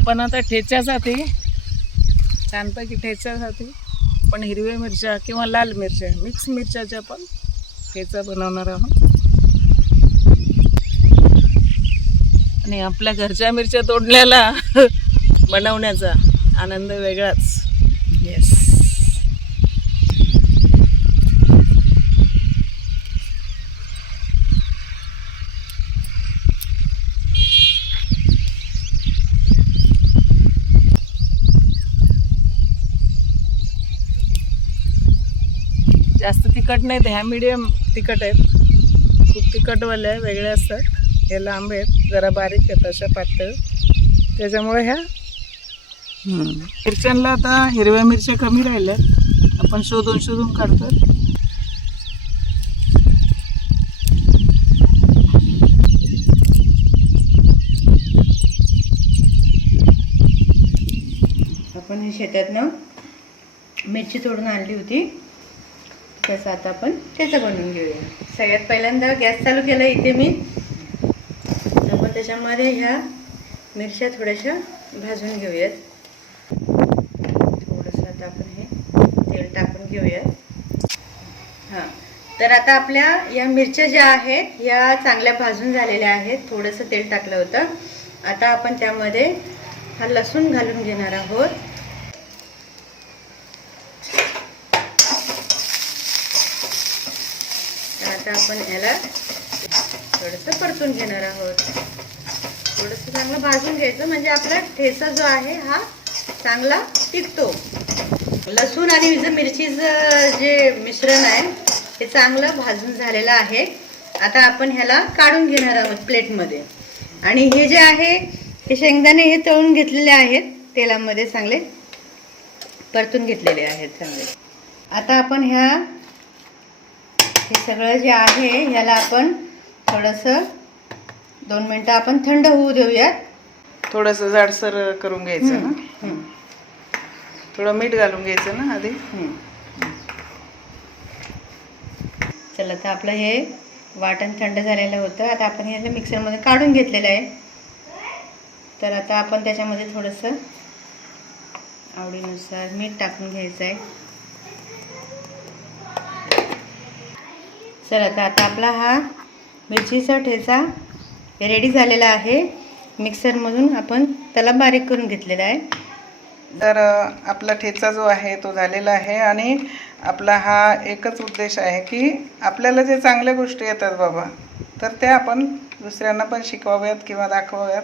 आपण आता ठेच्यासाठी छानपैकी ठेच्यासाठी आपण हिरव्या मिरच्या किंवा लाल मिरच्या मिक्स मिरच्याचे आपण ठेचा बनवणार आहोत. आणि आपल्या घरच्या मिरच्या तोडल्याला बनवण्याचा आनंद वेगळाच. येस. जास्त तिखट नाहीत, ह्या मीडियम तिखट आहेत. खूप तिखटवाल्या वेगळ्या असतात, हे लांब आहेत, जरा बारीक आहेत अशा पातळ. त्याच्यामुळे ह्या मिरच्यांना आता हिरव्या मिरच्या कमी राहिल्या, आपण शोधून शोधून काढतो. आपण हे शेतातनं मिरची तोडून आणली होती, त्याचा आता आपण ठेचा बनवून घेऊया. सगळ्यात पहिल्यांदा गॅस चालू केला इथे मी. आपण त्याच्यामध्ये ह्या मिरच्या थोड्याशा भाजून घेऊयात. थोडंसं आता आपण हे तेल टाकून घेऊयात. हां, तर आता आपल्या या मिरच्या ज्या आहेत या चांगल्या भाजून झालेल्या आहेत. थोडंसं तेल टाकलं होतं. आता आपण त्यामध्ये हा लसूण घालून घेणार आहोत. आता आपण याला थोडंसं परतून घेणार आहोत. थोडंसं चांगलं भाजून घ्यायचं, म्हणजे आपला ठेचा जो आहे हा चांगला टिकतो. लसूण आणि मिरचीचं जे मिश्रण आहे हे चांगलं भाजून झालेलं आहे. आता आपण ह्याला काढून घेणार आहोत प्लेटमध्ये. आणि हे जे आहे हे शेंगदाणे हे तळून घेतलेले आहेत, तेलामध्ये चांगले परतून घेतलेले आहेत चांगले. आता आपण हे सगळं जे आहे ह्याला आपण थोडंसं 2 मिनटं आपण थंड होऊ देऊयात. थोडंसं जाडसर करून घ्यायचं ना. थोडं मीठ घालून घ्यायचं ना आधी. चला, तर आपलं हे वाटण थंड झालेलं होतं. आता आपण ह्याला मिक्सरमध्ये काढून घेतलेलं आहे. तर आता आपण त्याच्यामध्ये थोडंसं आवडीनुसार मीठ टाकून घ्यायचं आहे. चला, तर आता आपला हा मिरचीचा ठेचा रेडी झालेला आहे. मिक्सरमधून आपण त्याला बारीक करून घेतलेला आहे. तर आपला ठेचा जो आहे तो झालेला आहे. आणि आपला हा एकच उद्देश आहे की आपल्याला जे चांगल्या गोष्टी येतात बाबा, तर त्या आपण दुसऱ्यांना पण शिकवाव्यात किंवा दाखवाव्यात.